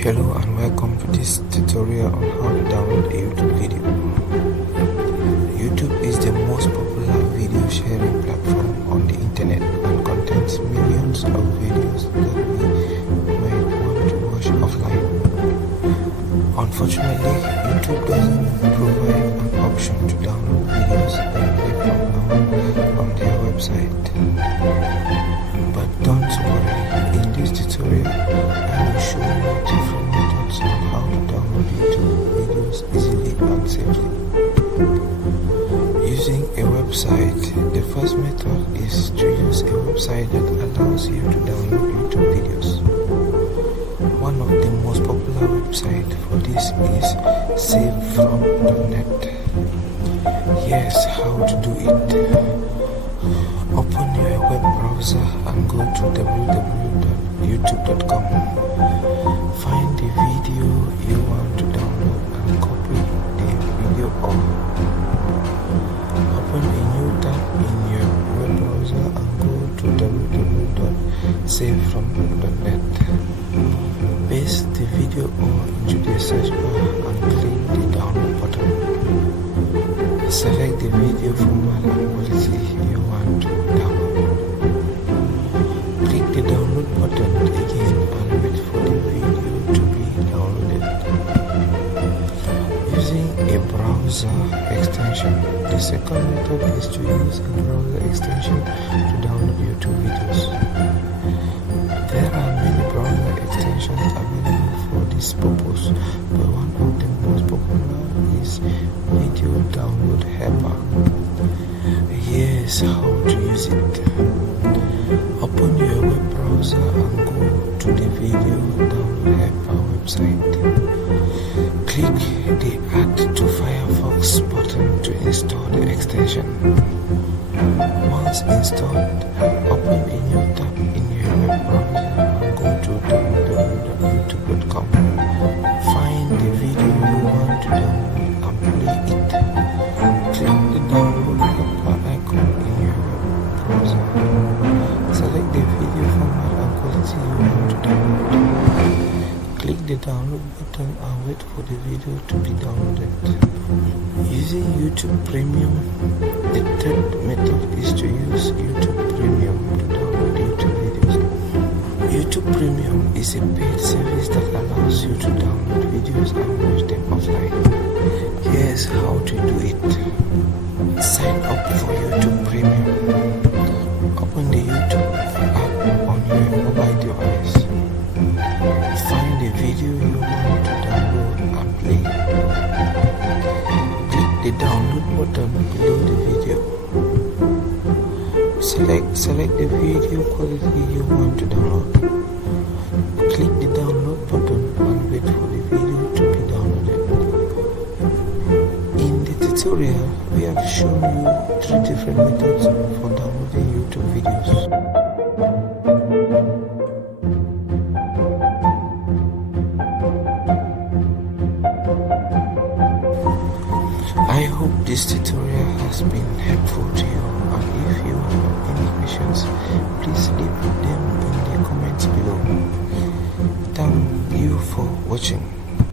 Hello and welcome to this tutorial on how to download a YouTube video. YouTube is the most popular video sharing platform on the internet and contains millions of videos that we might want to watch offline. Unfortunately, YouTube doesn't provide an option to download videos directly from their website. But don't worry, in this tutorial I will show you different methods on how to download YouTube videos easily and safely. Using a website, the first method is to use a website that allows you to download YouTube videos. One of the most popular websites for this is savefrom.net. Here's how to do it. Open your web browser and go to www.youtube.com. Find the video you want to download and copy the video up. Open a new tab in your web browser and go to www.savefrom.net. Paste the video into the search bar and click the download button. Select the video format and quality you want to download. Click the download button again and wait for the video to be downloaded. Using a browser extension. The second method is to use a browser extension to download YouTube videos. There are many browser extensions available for this purpose, but one of the most popular is Video Download Helper. Here's how to use it. Open your web browser and go to the Video Download Helper website. Click the Add to Firefox button to install the extension. Once installed, open a new tab in your web browser and go to www.youtube.com. Find the video you want to download and play it. Click the download helper icon in your web browser. Select the video format and quality you want to download. Click the download button and wait for the video to be downloaded. Using YouTube Premium, the third method is to use YouTube Premium to download YouTube videos. YouTube Premium is a paid service that allows you to download videos and watch them offline. Here's how to do it. Sign up for YouTube Premium. Open the YouTube app on your mobile device. Find the video you want to download and play. Click the download button below the video. Select the video quality you want to download. Click the download button and wait for the video to be downloaded. In the tutorial, we have shown you 3 different methods for downloading YouTube videos. I hope this tutorial has been helpful to you, and if you have any questions, please leave them in the comments below. Thank you for watching.